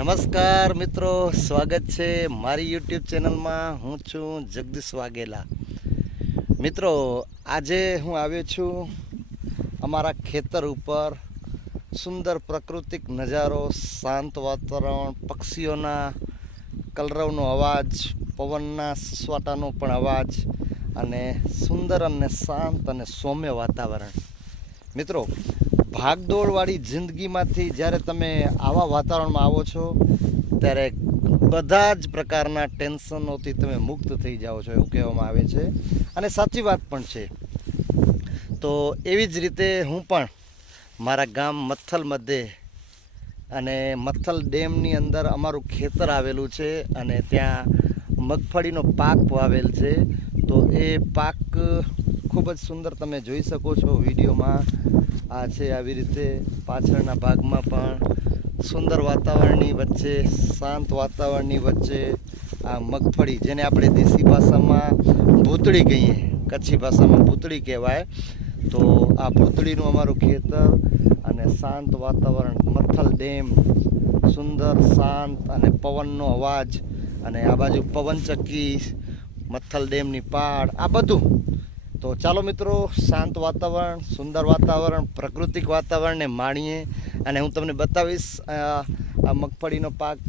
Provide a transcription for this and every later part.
નમસ્કાર મિત્રો, સ્વાગત છે મારી યુટ્યુબ ચેનલમાં. હું છું જગદીશ વાઘેલા. મિત્રો, આજે હું આવ્યો છું અમારા ખેતર ઉપર. સુંદર પ્રાકૃતિક નજારો, શાંત વાતાવરણ, પક્ષીઓના કલરવનો અવાજ, પવનના સસવાટાનો પણ અવાજ અને સુંદર અને શાંત અને સૌમ્ય વાતાવરણ. મિત્રો ભાગદોડવાળી જિંદગીમાંથી જ્યારે તમે આવા વાતાવરણમાં આવો છો, ત્યારે બધા જ પ્રકારના ટેન્શનોથી તમે મુક્ત થઈ જાઓ છો એવું કહેવામાં આવે છે. અને સાચી વાત પણ છે. તો એવી જ રીતે હું પણ મારા ગામ મથલ મધ્યે અને મથલ ડેમની અંદર અમારું ખેતર આવેલું છે અને ત્યાં મગફળીનો પાક વાવેલ છે. તો એ પાક ખૂબ જ સુંદર તમે જોઈ શકો છો વિડીયોમાં. આ છે આવી રીતે પાછળના ભાગમાં પણ સુંદર વાતાવરણની વચ્ચે, શાંત વાતાવરણની વચ્ચે આ મગફળી, જેને આપણે દેશી ભાષામાં ભૂતળી કહીએ, કચ્છી ભાષામાં ભૂતળી કહેવાય. તો આ ભૂતળીનું અમારું ખેતર અને શાંત વાતાવરણ, મથલ ડેમ, સુંદર, શાંત અને પવનનો અવાજ અને આ બાજુ પવનચક્કી, મથલ ડેમની પાડ, આ બધું તો ચાલો મિત્રો, શાંત વાતાવરણ, સુંદર વાતાવરણ, પ્રાકૃતિક વાતાવરણને માણીએ અને હું તમને બતાવીશ આ મગફળીનો પાક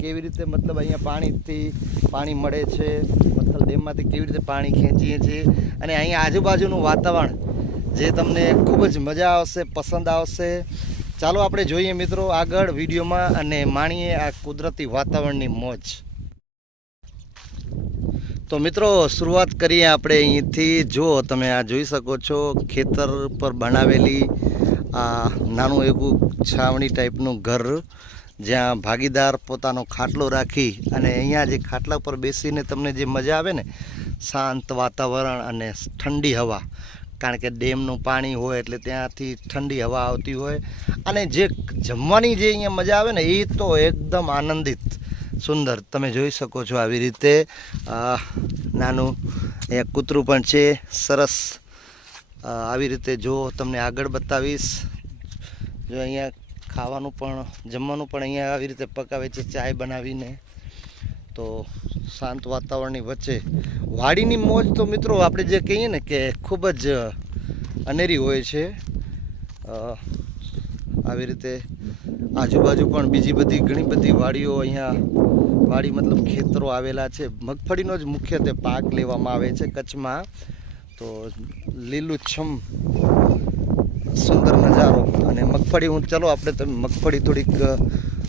કેવી રીતે મતલબ અહીંયા પાણીથી પાણી મળે છે મથલ ડેમમાંથી કેવી રીતે પાણી ખેંચીએ છીએ અને અહીંયા આજુબાજુનું વાતાવરણ જે તમને ખૂબ જ મજા આવશે, પસંદ આવશે. ચાલો આપણે જોઈએ મિત્રો આગળ વિડીયોમાં અને માણીએ આ કુદરતી વાતાવરણની મોજ. તો મિત્રો, શરૂઆત કરીએ આપણે અહીંથી. જો તમે આ જોઈ શકો છો, ખેતર પર બનાવેલી આ નાનું એવું છાવણી ટાઈપનું ઘર, જ્યાં ભાગીદાર પોતાનો ખાટલો રાખી અને અહીંયા જે ખાટલા પર બેસીને તમને જે મજા આવે ને, શાંત વાતાવરણ અને ઠંડી હવા. કારણ કે ડેમનું પાણી હોય એટલે ત્યાંથી ઠંડી હવા આવતી હોય. અને જે જમવાની જે અહીંયા મજા આવે ને, એ તો એકદમ આનંદિત. સુંદર. તમે જોઈ શકો છો આવી રીતે નાનું અહીંયા કૂતરું પણ છે. સરસ. આવી રીતે જો તમને આગળ બતાવીશ. જો અહીંયા ખાવાનું પણ, જમવાનું પણ અહીંયા આવી રીતે પકાવે છે ચાય બનાવીને. તો શાંત વાતાવરણની વચ્ચે. વાડીની મોજ તો મિત્રો આપણે જે કહીએ ને કે ખૂબ જ અનેરી હોય છે. આવી રીતે આજુબાજુ પણ બીજી બધી ઘણી બધી વાડીઓ અહીંયા વાડી મતલબ ખેતરો આવેલા છે. મગફળીનો જ મુખ્યત્વે પાક લેવામાં આવે છે કચ્છમાં. તો લીલુંછમ સુંદર નજારો અને મગફળી હું ચલો આપણે તમે મગફળી થોડીક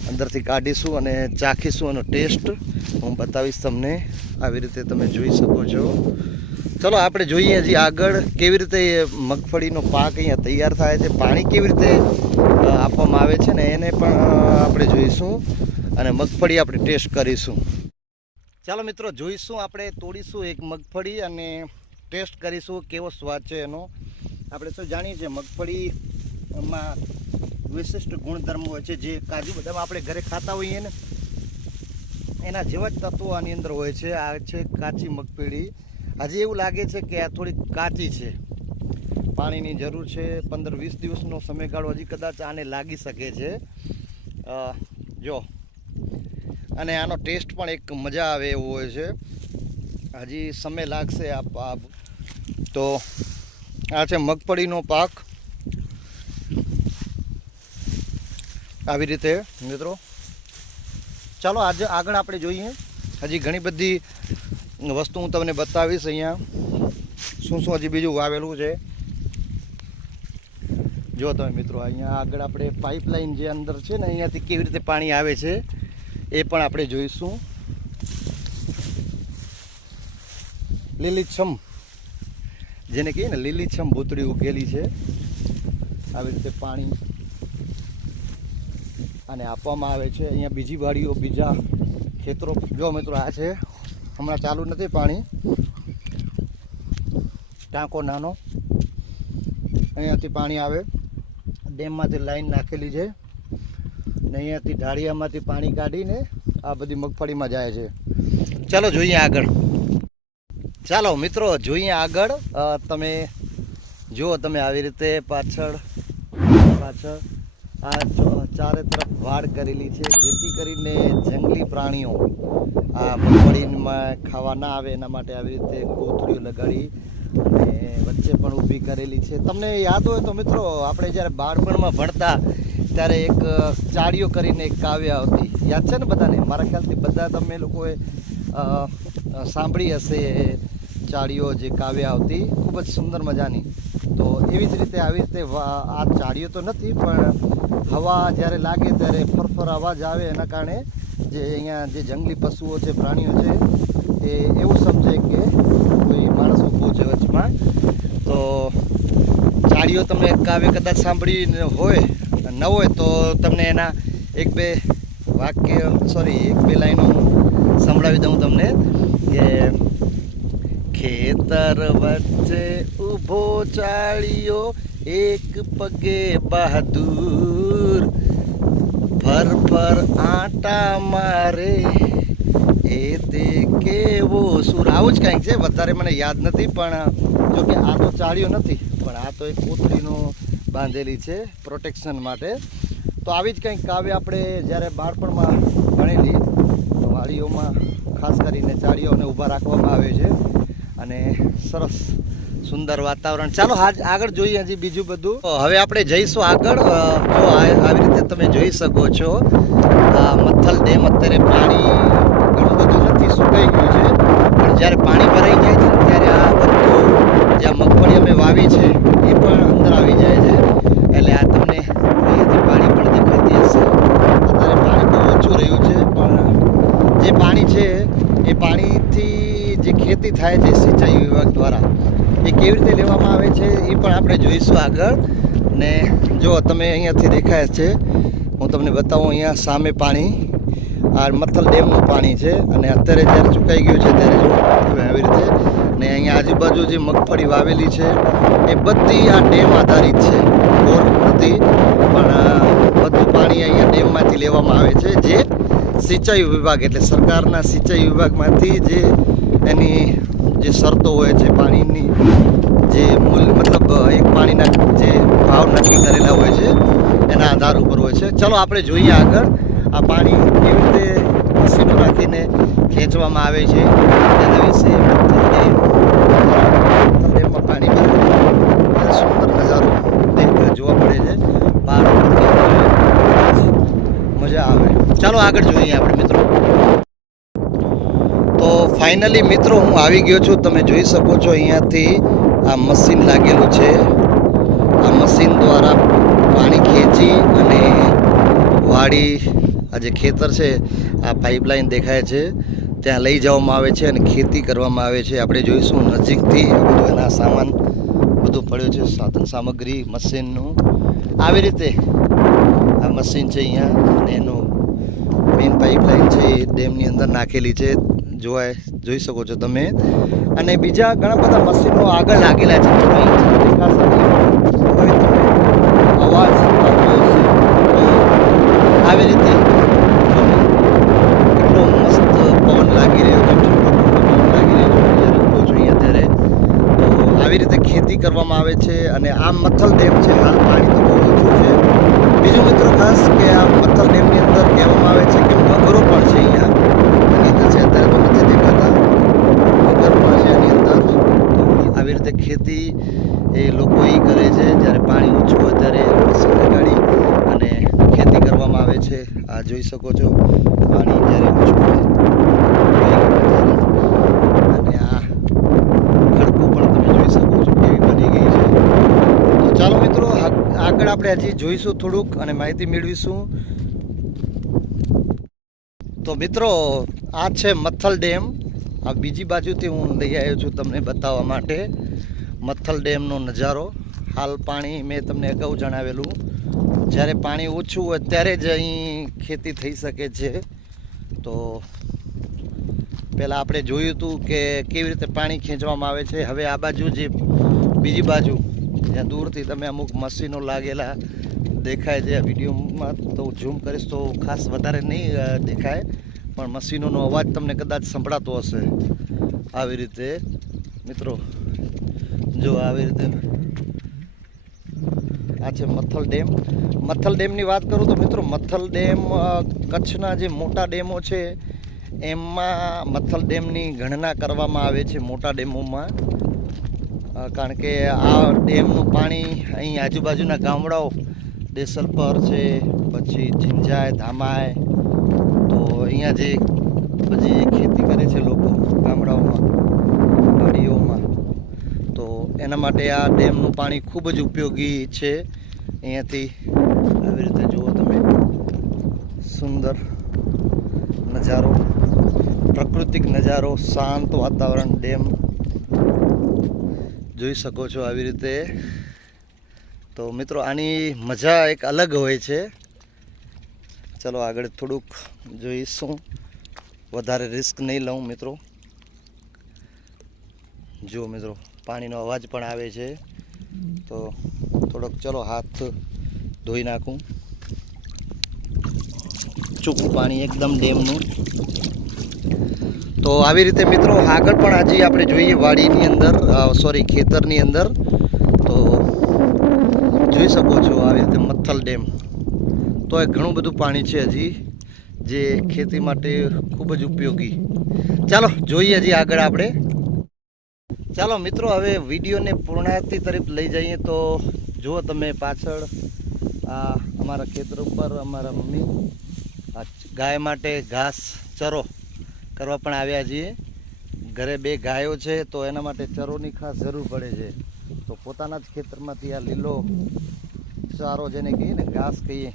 અંદરથી કાઢીશું અને ચાખીશું એનો ટેસ્ટ. હું બતાવીશ તમને આવી રીતે તમે જોઈ શકો છો. ચલો આપણે જોઈએ હજી આગળ કેવી રીતે મગફળીનો પાક અહીંયા તૈયાર થાય છે, પાણી કેવી રીતે આપવામાં આવે છે ને એને પણ આપણે જોઈશું. અને મગફળી આપણે ટેસ્ટ કરીશું. ચાલો મિત્રો, જોઈશું આપણે, તોડીશું એક મગફળી અને ટેસ્ટ કરીશું કેવો સ્વાદ છે એનો. આપણે શું જાણીએ છીએ મગફળીમાં વિશિષ્ટ ગુણધર્મ હોય છે, જે કાજુ બદામ આપણે ઘરે ખાતા હોઈએ ને, એના જેવા જ તત્વો આની અંદર હોય છે. આ છે કાચી મગફળી. હજી એવું લાગે છે કે આ થોડી કાચી છે. પાણીની જરૂર છે, પંદર વીસ દિવસનો સમયગાળો હજી કદાચ આને લાગી શકે છે. જો અને આનો ટેસ્ટ પણ એક મજા આવે એવો હોય છે. હજી સમય લાગશે આ પાક તો આ છે મગફળીનો પાક. આવી રીતે, મિત્રો. ચાલો આજે આગળ આપણે જોઈએ. હજી ઘણી બધી વસ્તુ હું તમને બતાવીશ અહીંયા. શું શું હજી બીજું વાવેલું છે. જો તમે મિત્રો, અહીંયા આગળ આપણે પાઇપલાઇન જે અંદર છે ને, અહીંયાથી કેવી રીતે પાણી આવે છે. એ પણ આપણે જોઈશું. લીલીછમ. જેને કહીએ ને લીલીછમ ભૂતળી ઉગેલી છે. આવી રીતે પાણી અને આપવામાં આવે છે. અહીંયા બીજી વાડીઓ બીજા ખેતરો, જો મિત્રો આ છે. હમણાં ચાલુ નથી પાણી. ટાંકો નાનો. અહીંયાથી પાણી આવે. ડેમમાંથી લાઈન નાખેલી છે. ને અહીંયાથી ઢાળિયામાંથી પાણી કાઢીને આ બધી મગફળીમાં જાય છે. ચાલો જોઈએ આગળ. ચાલો મિત્રો, જોઈએ આગળ. તમે જુઓ તમે આવી રીતે પાછળ પાછળ આ ચારે તરફ વાડ કરેલી છે, જેથી કરીને જંગલી પ્રાણીઓ આ મગફળીમાં ખાવા ના આવે એના માટે આવી રીતે કોથળીઓ લગાડી અને વચ્ચે પણ ઊભી કરેલી છે. તમને યાદ હોય તો મિત્રો, આપણે જ્યારે બાળપણમાં ભણતા ત્યારે એક ચાળીઓ કરીને એક કાવ્ય આવતી. યાદ છે ને બધાને? મારા ખ્યાલથી બધા તમે લોકોએ સાંભળી હશે ચાળીઓ જે કાવ્ય આવતી. ખૂબ જ સુંદર મજાની. તો એવી જ રીતે આવી રીતે આ ચાળીઓ તો નથી, પણ હવા જ્યારે લાગે ત્યારે ફરફર અવાજ આવે એના કારણે જે અહીંયા જે જંગલી પશુઓ છે, પ્રાણીઓ છે, એ એવું સમજે કે કોઈ માણસ ઊભો છે વચમાં. તો ચાળીઓ તમે કાવ્ય કદાચ સાંભળી હોય ન હોય તો તમને એના એક બે વાક્ય સોરી એક બે લાઈનો સંભળાવી દઉં તમને કે ખેતર વચ્ચે ઊભો ચાળીયો, એક પગે બહાદુર ફર ફર આટા મારે. એ તે કેવો સુર? આવું જ કાંઈક છે, વધારે મને યાદ નથી, પણ જો કે આ તો ચાળીઓ નથી, પણ આ તો એક કોથળીનો બાંધેલી છે પ્રોટેક્શન માટે. તો આવી જ કંઈક કાવ્ય આપણે જ્યારે બાળપણમાં ભણેલી, તો વાડીઓમાં ખાસ કરીને ચાળીઓને ઊભા રાખવામાં આવે છે. અને સરસ સુંદર વાતાવરણ. ચાલો આગળ જોઈએ હજી બીજું બધું. હવે આપણે જઈશું આગળ. જો આવી રીતે તમે જોઈ શકો છો, આ મથલ ડેમ અત્યારે પાણી ઘણું બધું નથી સુકાઈ ગયું છે. પણ જ્યારે પાણી ભરાઈ જાય છે ત્યારે આ જ્યાં મગફળી અમે વાવી છે, એ પણ અંદર આવી જાય છે. એટલે આ તમને અહીંયાથી પાણી પણ દેખાતી હશે અત્યારે પાણી બહુ ઓછું રહ્યું છે, પણ જે પાણી છે, એ પાણીથી જે ખેતી થાય છે સિંચાઈ વિભાગ દ્વારા, એ કેવી રીતે લેવામાં આવે છે, એ પણ આપણે જોઈશું આગળ. ને જો તમે અહીંયાથી દેખાય છે, હું તમને બતાવું અહીંયા સામે પાણી. આ મથલ ડેમનું પાણી છે, અને અત્યારે જ્યારે ચુકાઈ ગયું છે, ત્યારે જો આવી રીતે ને અહીંયા આજુબાજુ જે મગફળી વાવેલી છે, એ બધી આ ડેમ આધારિત છે. બોર નથી, પણ બધું પાણી અહીંયા ડેમમાંથી લેવામાં આવે છે. જે સિંચાઈ વિભાગ, એટલે સરકારના સિંચાઈ વિભાગમાંથી જે એની જે શરતો હોય છે, પાણીની જે મૂલ, મતલબ, એક પાણીના જે ભાવ નક્કી કરેલા હોય છે, એના આધાર ઉપર હોય છે. ચલો, આપણે જોઈએ આગળ. આ પાણી કેવી રીતે મશીનો રાખીને ખેંચવામાં આવે છે. તેના વિશે પાણી. સુંદર નજારો જોવા મળે છે. મજા આવે. ચાલો આગળ જોઈએ આપણે મિત્રો. તો ફાઇનલી મિત્રો, હું આવી ગયો છું. તમે જોઈ શકો છો અહીંયાથી આ મશીન લાગેલું છે. આ મશીન દ્વારા પાણી ખેંચી અને વાડી આ જે ખેતર છે, આ પાઇપલાઇન દેખાય છે. ત્યાં લઈ જવામાં આવે છે અને ખેતી કરવામાં આવે છે. આપણે જોઈશું નજીકથી બધું એના સામાન બધું પડ્યું છે, સાધન સામગ્રી, મશીનનું. આવી રીતે આ મશીન છે અહીંયા અને એનું મેઇન પાઇપલાઇન છે, એ ડેમની અંદર નાખેલી છે. જોવાય, જોઈ શકો છો તમે. અને બીજા ઘણા બધા મશીનો આગળ લાગેલા છે. આવી અહીંથી દેખાશે નહીં. હવે તમને અવાજ આવતો હશે તો આવી રીતે જો કેટલો મસ્ત પવન લાગી રહ્યો છે ઠંડો ઠંડો પવન લાગી રહ્યો છે જ્યારે ઊભો છું અહીંયા ત્યારે તો આવી રીતે ખેતી કરવામાં આવે છે અને આ મથલ ડેમ છે, હાલ પાણી તો બહુ ઓછું છે. બીજું મિત્રો ખાસ કે આ મથલ ડેમની અંદર કહેવામાં આવે છે કે મગરો પણ છે અહીંયા. અંદર છે અત્યારે તો નથી દેખાતા, મગર પણ છે એની અંદર. તો આવી રીતે ખેતી એ લોકો એ કરે છે, જ્યારે પાણી ઓછું હોય ત્યારે મશીન લગાડી અને ખેતી કરવામાં આવે છે. આ જોઈ શકો છો, પાણી જ્યારે ઓછું હોય અને આ ખડકો પણ તમે જોઈ શકો છો કેવી બની ગઈ છે તો ચાલો મિત્રો આગ- આગળ આપણે હજી જોઈશું થોડુંક અને માહિતી મેળવીશું. તો મિત્રો, આ છે મથલ ડેમ. આ બીજી બાજુથી હું લઈ આવ્યો છું તમને બતાવવા માટે. મથલ ડેમનો નજારો. હાલ પાણી મેં તમને અગાઉ જણાવેલું. જ્યારે પાણી ઓછું હોય ત્યારે જ અહીં ખેતી થઈ શકે છે. તો પહેલાં આપણે જોયું હતું કે કેવી રીતે પાણી ખેંચવામાં આવે છે. હવે આ બાજુ જે બીજી બાજુ જ્યાં દૂરથી તમે અમુક મશીનો લાગેલા દેખાય છે આ વિડીયોમાં, તો ઝૂમ કરીશ તો ખાસ વધારે નહીં દેખાય. પણ મશીનોનો અવાજ તમને કદાચ સંભળાતો હશે. આવી રીતે. મિત્રો, જો આવી રીતે. આ છે મથલ ડેમ. મથલ ડેમની વાત કરું તો મિત્રો, મથલ ડેમ કચ્છના જે મોટા ડેમો છે, એમાં મથલ ડેમની ગણના કરવામાં આવે છે મોટા ડેમોમાં. કારણ કે આ ડેમનું પાણી અહીં આજુબાજુના ગામડાઓ દેસલપર છે, પછી ઝીંઝાય ધામાય, તો અહીંયા જે પછી ખેતી કરે છે લોકો ગામડાઓમાં, વાડીઓમાં, તો એના માટે આ ડેમનું પાણી ખૂબ જ ઉપયોગી છે. અહીંયાથી આવી રીતે જુઓ તમે, સુંદર નજારો, પ્રાકૃતિક નજારો, શાંત વાતાવરણ ડેમ. જોઈ શકો છો આવી રીતે. તો મિત્રો, આની મજા એક અલગ હોય છે. ચલો આગળ થોડુંક જોઈશું. વધારે રિસ્ક નહીં લઉં મિત્રો. જુઓ મિત્રો, પાણીનો અવાજ પણ આવે છે. તો થોડોક ચલો હાથ ધોઈ નાખું. ચૂકું પાણી એકદમ ડેમનું. તો આવી રીતે મિત્રો આગળ પણ હજી આપણે જોઈએ વાડીની અંદર સોરી ખેતરની અંદર. તો જોઈ શકો છો આવી રીતે મથલ ડેમ. તો એ ઘણું બધું પાણી છે હજી, જે ખેતી માટે ખૂબ જ ઉપયોગી. ચાલો, જોઈએ હજી આગળ આપણે. ચાલો મિત્રો, હવે વિડીયોને પૂર્ણાહતિ તરફ લઈ જઈએ તો જુઓ તમે પાછળ, આ અમારા ખેતર ઉપર અમારા મમ્મી ગાય માટે ઘાસ ચરો. કરવા પણ આવ્યા છીએ. ઘરે બે ગાયો છે, તો એના માટે ચરોની ખાસ જરૂર પડે છે. તો પોતાના જ ખેતરમાંથી આ લીલો ચારો જેને કહીએ ને, ઘાસ કહીએ,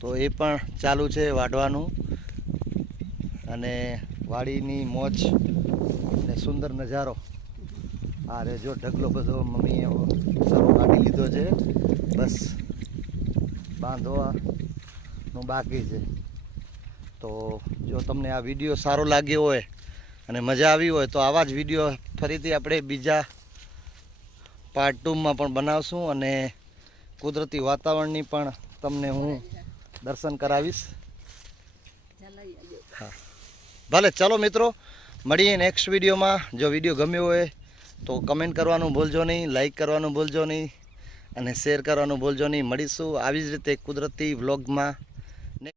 તો એ પણ ચાલુ છે વાઢવાનું. અને વાડીની મોજ અને સુંદર નજારો. આ રે ઢગલો બધો મમ્મીએ સરો કાઢી લીધો છે. બસ બાંધવાનું બાકી છે. તો જો તમને આ વીડિયો સારો લાગ્યો હોય અને મજા આવી હોય તો આવા જ વીડિયો ફરીથી આપણે બીજા પાર્ટ ટુમાં પણ બનાવશું અને કુદરતી વાતાવરણની પણ તમને હું દર્શન કરાવીશ. હા. ભલે, ચલો મિત્રો, મળીએ નેક્સ્ટ વિડીયોમાં જો વીડિયો ગમ્યો હોય તો કમેન્ટ કરવાનું ભૂલજો નહીં લાઈક કરવાનું ભૂલજો નહીં અને શેર કરવાનું ભૂલજો નહીં. મળીશું. આવી જ રીતે કુદરતી વ્લોગમાં